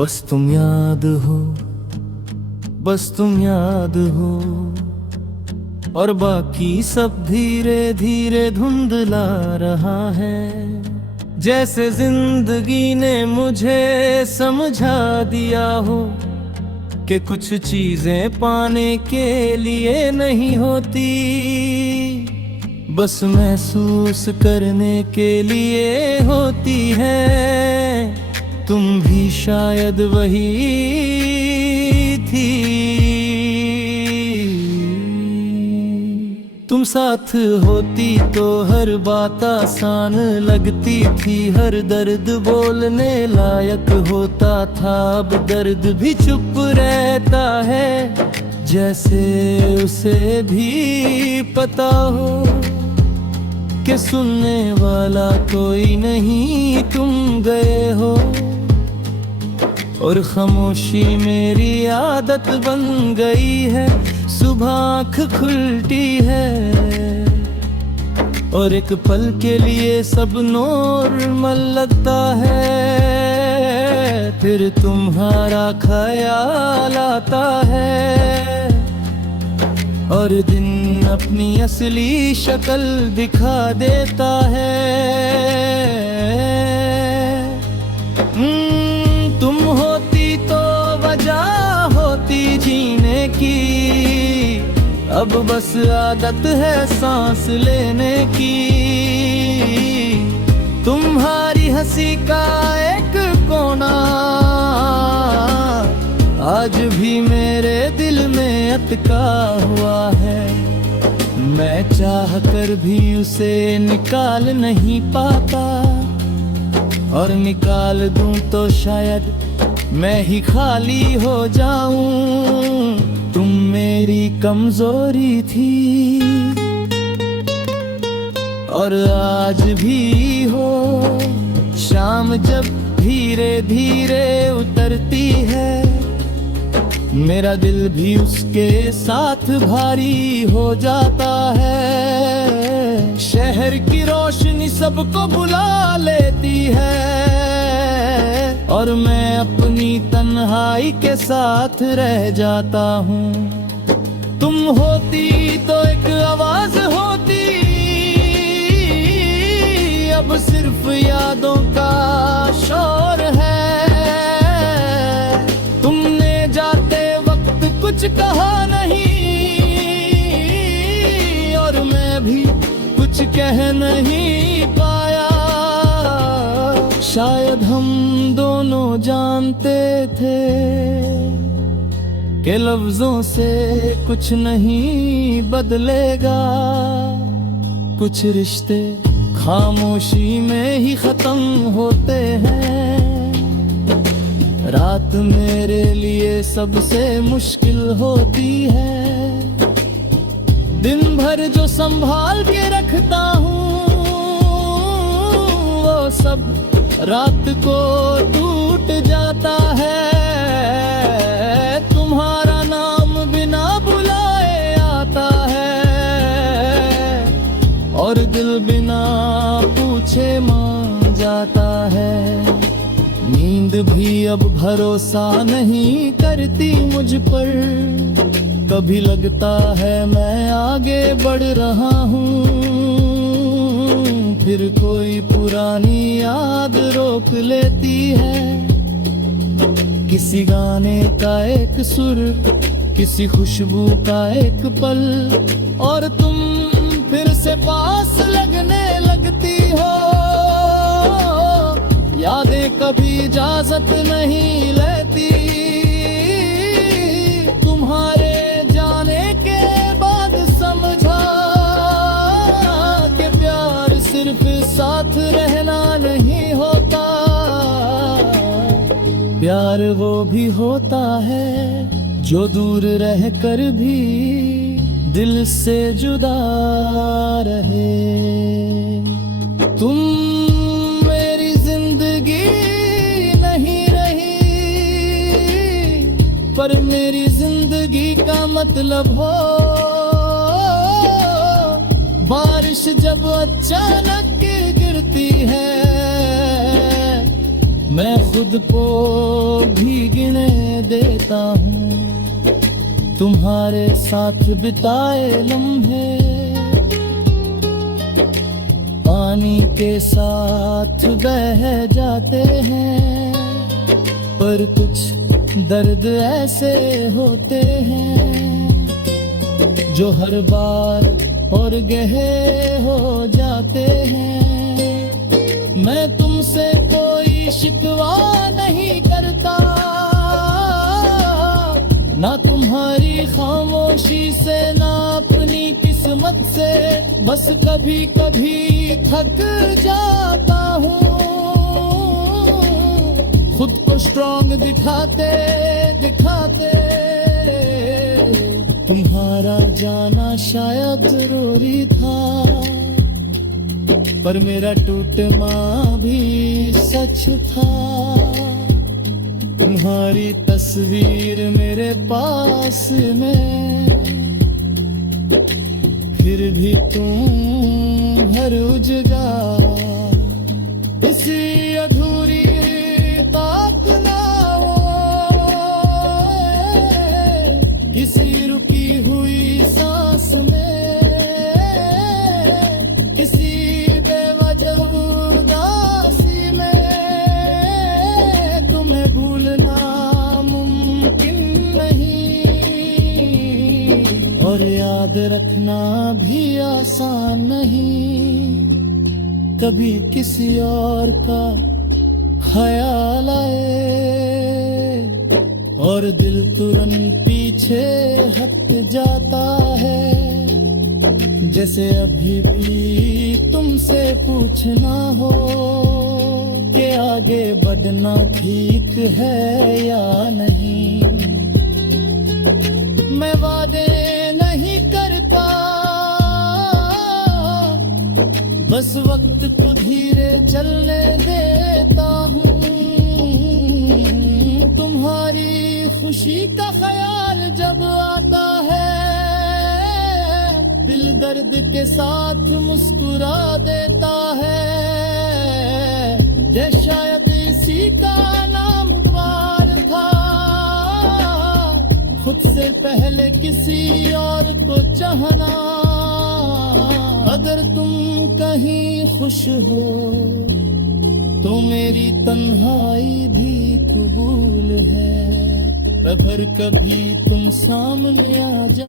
बस तुम याद हो, बस तुम याद हो, और बाकी सब धीरे धीरे धुंधला रहा है। जैसे जिंदगी ने मुझे समझा दिया हो कि कुछ चीजें पाने के लिए नहीं होती, बस महसूस करने के लिए होती है। तुम भी शायद वही थी, तुम साथ होती तो हर बात आसान लगती थी, हर दर्द बोलने लायक होता था। अब दर्द भी चुप रहता है, जैसे उसे भी पता हो कि सुनने वाला कोई नहीं, तुम गए हो। और खामोशी मेरी आदत बन गई है, सुबह आँख खुलती है और एक पल के लिए सब नॉर्मल लगता है, फिर तुम्हारा ख्याल आता है और दिन अपनी असली शक्ल दिखा देता है। तुम होती तो वजह होती जीने की, अब बस आदत है सांस लेने की। तुम्हारी हंसी का एक कोना आज भी मेरे दिल में अटका हुआ है, मैं चाह कर भी उसे निकाल नहीं पाता, और निकाल दूं तो शायद मैं ही खाली हो जाऊं। तुम मेरी कमजोरी थी और आज भी हो, शाम जब धीरे धीरे उतरती है, मेरा दिल भी उसके साथ भारी हो जाता है। शहर की रोशनी सबको बुला लेती है और मैं अपनी तन्हाई के साथ रह जाता हूँ। तुम होती तो एक आवाज होती, अब सिर्फ यादों का शोर है। तुमने जाते वक्त कुछ कहा नहीं और मैं भी कुछ कह नहीं पाया, शायद हम दोनों जानते थे कि लफ्जों से कुछ नहीं बदलेगा, कुछ रिश्ते खामोशी में ही खत्म होते हैं। रात मेरे लिए सबसे मुश्किल होती है, दिन भर जो संभाल के रखता हूँ वो सब रात को टूट जाता है। तुम्हारा नाम बिना बुलाए आता है और दिल बिना पूछे मान जाता है। नींद भी अब भरोसा नहीं करती मुझ पर, कभी लगता है मैं आगे बढ़ रहा हूँ, फिर कोई पुरानी याद रोक लेती है। किसी गाने का एक सुर, किसी खुशबू का एक पल, और तुम फिर से पास लगने लगती हो। यादें कभी इजाजत नहीं लेती, तुम्हारे जाने के बाद समझा कि प्यार सिर्फ साथ रहना नहीं होता, प्यार वो भी होता है जो दूर रह कर भी दिल से जुदा रहे। तुम मेरी जिंदगी नहीं रही, पर मेरी जिंदगी का मतलब हो। बारिश जब अचानक गिरती है, मैं खुद को भी गिने देता हूँ तुम्हारे साथ बिताए लम्हे, पानी के साथ बह जाते हैं, पर कुछ दर्द ऐसे होते हैं जो हर बार और गहरे हो जाते हैं। मैं तुमसे कोई शिकवा नहीं करता, ना तुम्हारी खामोशी से ना अपनी किस्मत से, बस कभी कभी थक जाता हूँ खुद को स्ट्रॉन्ग दिखाते दिखाते। तुम्हारा जाना शायद जरूरी था, पर मेरा टूटना भी सच था। तुम्हारी तस्वीर मेरे पास में, फिर भी तुम हर उजगा इसी अधूरी ताक ना हो, किसी रुकी हुई सांस में, किसी बेवजह उदासी में, तुम्हें भूलना मुमकिन नहीं और याद रखना भी आसान नहीं। कभी किसी और का ख्याल आए और दिल तुरंत पीछे हट जाता है, जैसे अभी भी तुमसे पूछना हो कि आगे बढ़ना ठीक है या नहीं। मैं वादे नहीं करता, बस वक्त को धीरे चलने देता हूँ। तुम्हारी खुशी का ख्याल जब आता है, दिल दर्द के साथ मुस्कुरा देता है, जैसे शायद इसी का नाम इकबाल था, खुद से पहले किसी और को चाहना। अगर तुम कहीं खुश हो तो मेरी तन्हाई भी कबूल है, अगर कभी तुम सामने आ जा।